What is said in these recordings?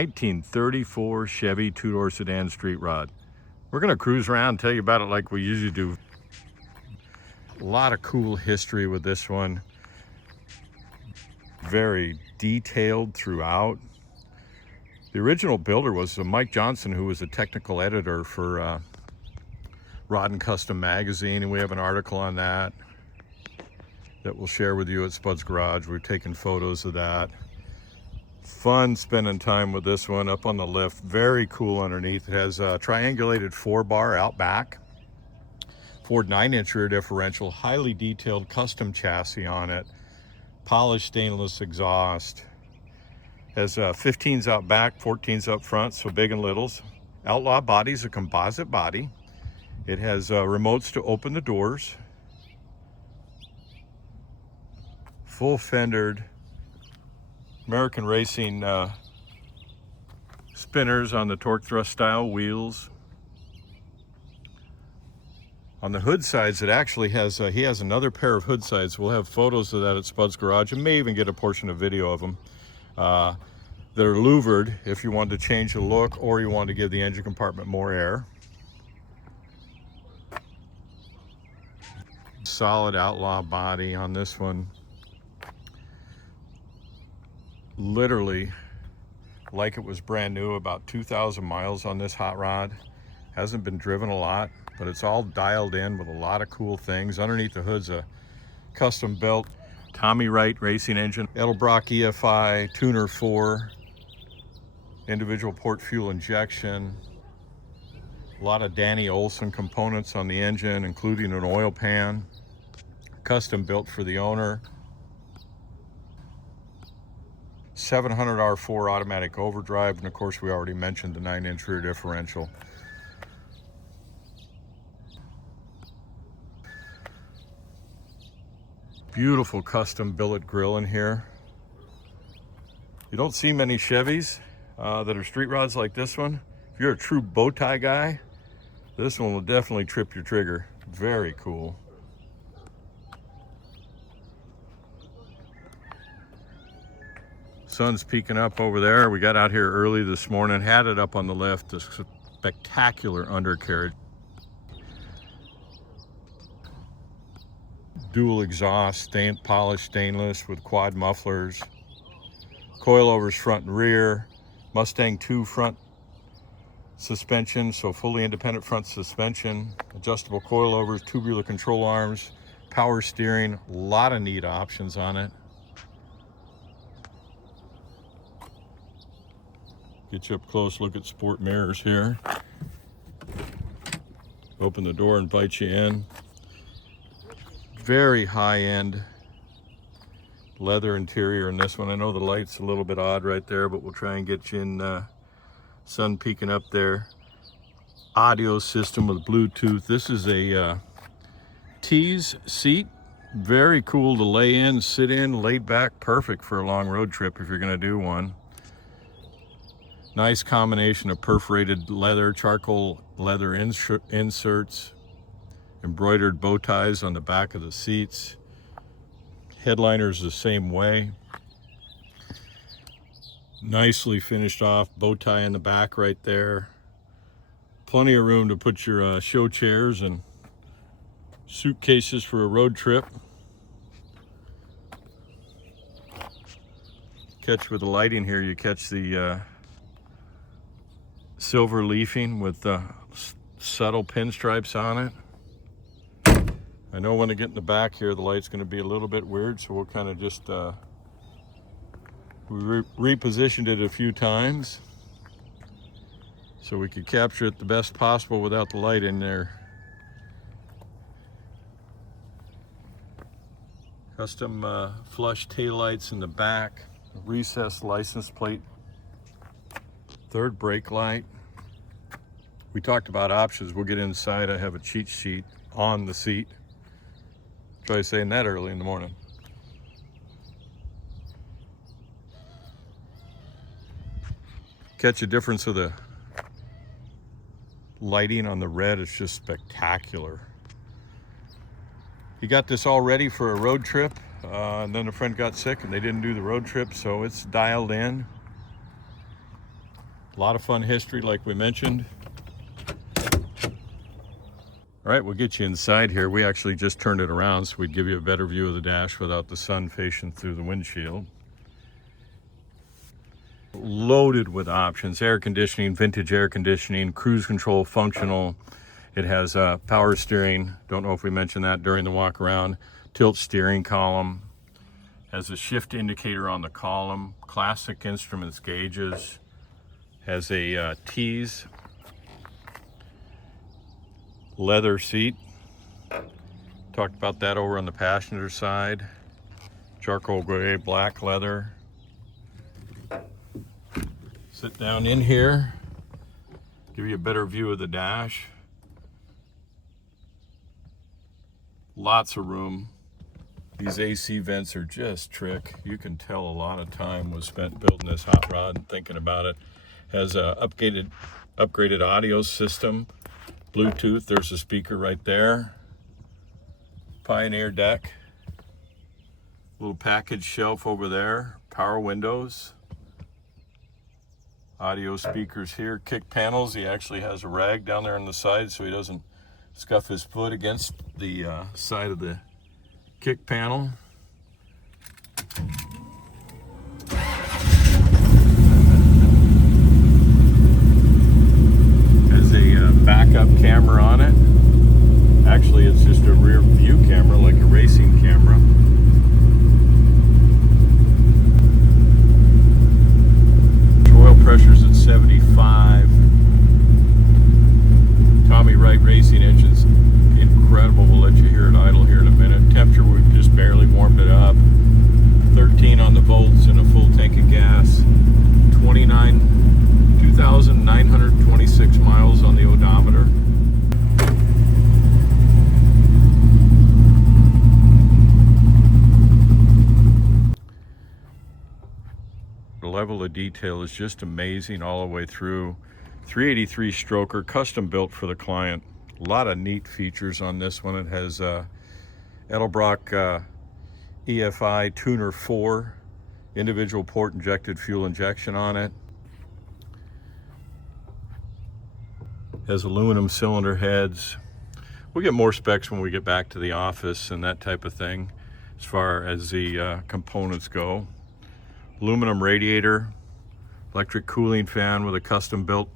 1934 Chevy two-door sedan street rod. We're gonna cruise around and tell you about it like we usually do. A lot of cool history with this one. Very detailed throughout. The original builder was Mike Johnson, who was a technical editor for Rod and Custom magazine, and we have an article on that we'll share with you at Spud's Garage. We've taken photos of that. Fun spending time with this one up on the lift. Very cool underneath. It has a triangulated 4-bar out back. Ford 9-inch rear differential, highly detailed custom chassis on it. Polished stainless exhaust. Has 15s out back, 14s up front, so big and littles. Outlaw body's a composite body. It has remotes to open the doors. Full fendered American Racing spinners on the torque thrust style wheels. On the hood sides, it actually has, he has another pair of hood sides. We'll have photos of that at Spud's Garage and may even get a portion of video of them. That are louvered if you want to change the look or you want to give the engine compartment more air. Solid Outlaw body on this one. Literally like it was brand new, about 2,000 miles on this hot rod. Hasn't been driven a lot, but it's all dialed in with a lot of cool things. Underneath the hood's a custom built Tommy Wright racing engine, Edelbrock EFI, Tuner 4, individual port fuel injection, a lot of Danny Olson components on the engine, including an oil pan, custom built for the owner. 700 R4 automatic overdrive, and of course we already mentioned the 9-inch rear differential. Beautiful custom billet grill in here. You don't see many Chevys that are street rods like this one. If you're a true bow tie guy, this one will definitely trip your trigger. Very cool. Sun's peeking up over there. We got out here early this morning, had it up on the lift. A spectacular undercarriage. Dual exhaust, polished stainless with quad mufflers. Coilovers front and rear. Mustang 2 front suspension, so fully independent front suspension. Adjustable coilovers, tubular control arms, power steering. A lot of neat options on it. Get you up close, look at sport mirrors here. Open the door, invite you in. Very high-end leather interior in this one. I know the light's a little bit odd right there, but we'll try and get you in sun peeking up there. Audio system with Bluetooth. This is a tease seat. Very cool to lay in, sit in, laid back. Perfect for a long road trip if you're gonna do one. Nice combination of perforated leather, charcoal leather inserts, embroidered bow ties on the back of the seats. Headliners the same way. Nicely finished off, bow tie in the back right there. Plenty of room to put your show chairs and suitcases for a road trip. Catch with the lighting here, you catch the silver leafing with subtle pinstripes on it. I know when I get in the back here, the light's going to be a little bit weird, so we'll kind of just repositioned it a few times so we could capture it the best possible without the light in there. Custom flush taillights in the back, recessed license plate, third brake light. We talked about options. We'll get inside. I have a cheat sheet on the seat. Try saying that early in the morning. Catch a difference of the lighting on the red. It's just spectacular. He got this all ready for a road trip, and then a friend got sick and they didn't do the road trip, so it's dialed in. A lot of fun history, like we mentioned. All right, we'll get you inside here. We actually just turned it around so we'd give you a better view of the dash without the sun facing through the windshield. Loaded with options: air conditioning, vintage air conditioning, cruise control, functional. It has power steering. Don't know if we mentioned that during the walk around. Tilt steering column. Has a shift indicator on the column. Classic instruments gauges. Has a tees leather seat. Talked about that over on the passenger side. Charcoal gray, black leather. Sit down in here, give you a better view of the dash. Lots of room. These AC vents are just trick. You can tell a lot of time was spent building this hot rod and thinking about it. Has a upgraded audio system. Bluetooth, there's a speaker right there. Pioneer deck. Little package shelf over there. Power windows. Audio speakers here. Kick panels. He actually has a rag down there on the side so he doesn't scuff his foot against the side of the kick panel. Has a backup camera on it. Actually, it's just a rear view camera, like a racing camera. Oil pressure's at 75. Tommy Wright racing engines, incredible. We'll let you hear it idle here in a minute. Temperature, we've just barely warmed it up. 13 on the volts and a full tank of gas. 2,926 miles on the odometer. The level of detail is just amazing all the way through. 383 stroker, custom built for the client. A lot of neat features on this one. It has Edelbrock EFI Tuner 4, individual port injected fuel injection on it. Has aluminum cylinder heads. We'll get more specs when we get back to the office and that type of thing as far as the components go. Aluminum radiator, electric cooling fan with a custom built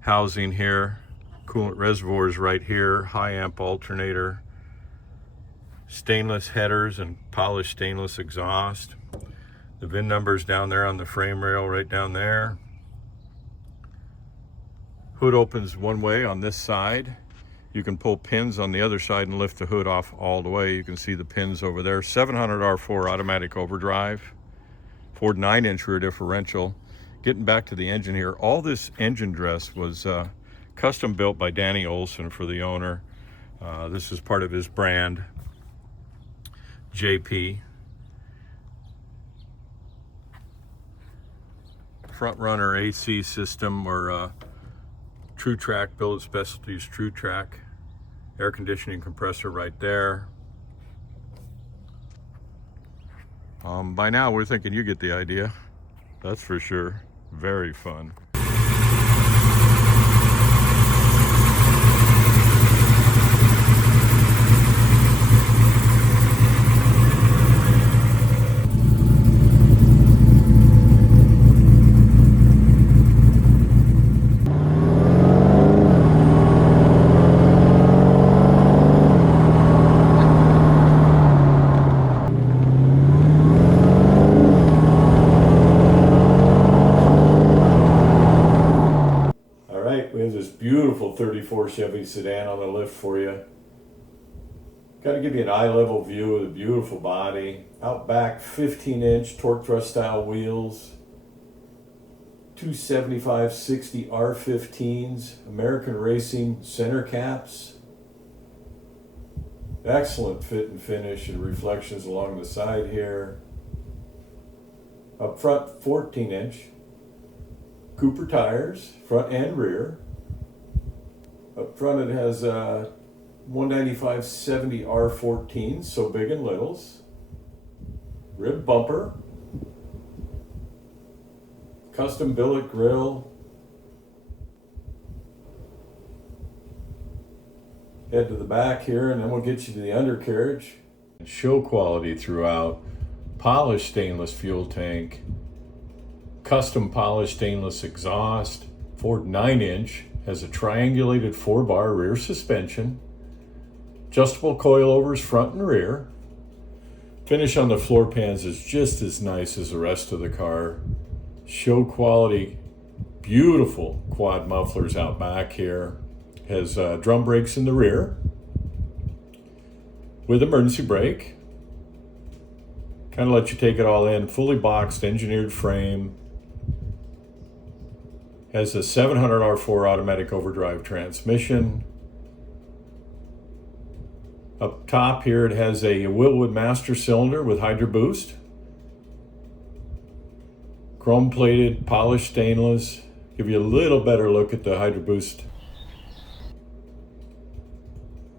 housing here. Coolant reservoirs right here, high amp alternator. Stainless headers and polished stainless exhaust. The VIN number's down there on the frame rail, right down there. Hood opens one way on this side. You can pull pins on the other side and lift the hood off all the way. You can see the pins over there. 700 R4 automatic overdrive. Ford 9-inch rear differential. Getting back to the engine here, all this engine dress was custom built by Danny Olson for the owner. This is part of his brand, JP. Front runner AC system, or True Track, Billet Specialties True Track. Air conditioning compressor right there. By now we're thinking you get the idea. That's for sure. Very fun. We have this beautiful 34 Chevy sedan on the lift for you. Got to give you an eye-level view of the beautiful body. Out back, 15-inch torque thrust style wheels. 275/60 R15s. American Racing center caps. Excellent fit and finish and reflections along the side here. Up front, 14-inch. Cooper tires, front and rear. Up front it has 195/70 R14s, so big and littles. Rib bumper. Custom billet grille. Head to the back here, and then we'll get you to the undercarriage. Show quality throughout. Polished stainless fuel tank. Custom polished stainless exhaust. Ford 9-inch. Has a triangulated 4-bar rear suspension. Adjustable coilovers front and rear. Finish on the floor pans is just as nice as the rest of the car. Show quality, beautiful quad mufflers out back here. Has drum brakes in the rear with emergency brake. Kind of let you take it all in. Fully boxed, engineered frame. Has a 700 R4 automatic overdrive transmission. Up top here, it has a Wilwood master cylinder with Hydro Boost. Chrome plated, polished stainless. Give you a little better look at the Hydro Boost.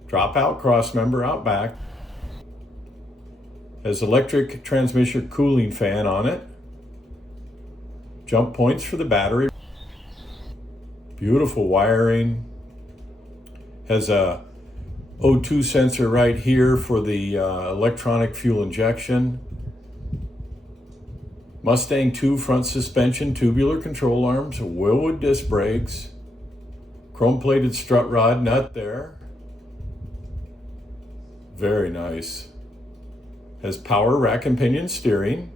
Drop out cross member out back. Has electric transmission cooling fan on it. Jump points for the battery. Beautiful wiring. Has a O2 sensor right here for the electronic fuel injection. Mustang 2 front suspension, tubular control arms, Wilwood disc brakes, chrome plated strut rod nut there. Very nice. Has power rack and pinion steering.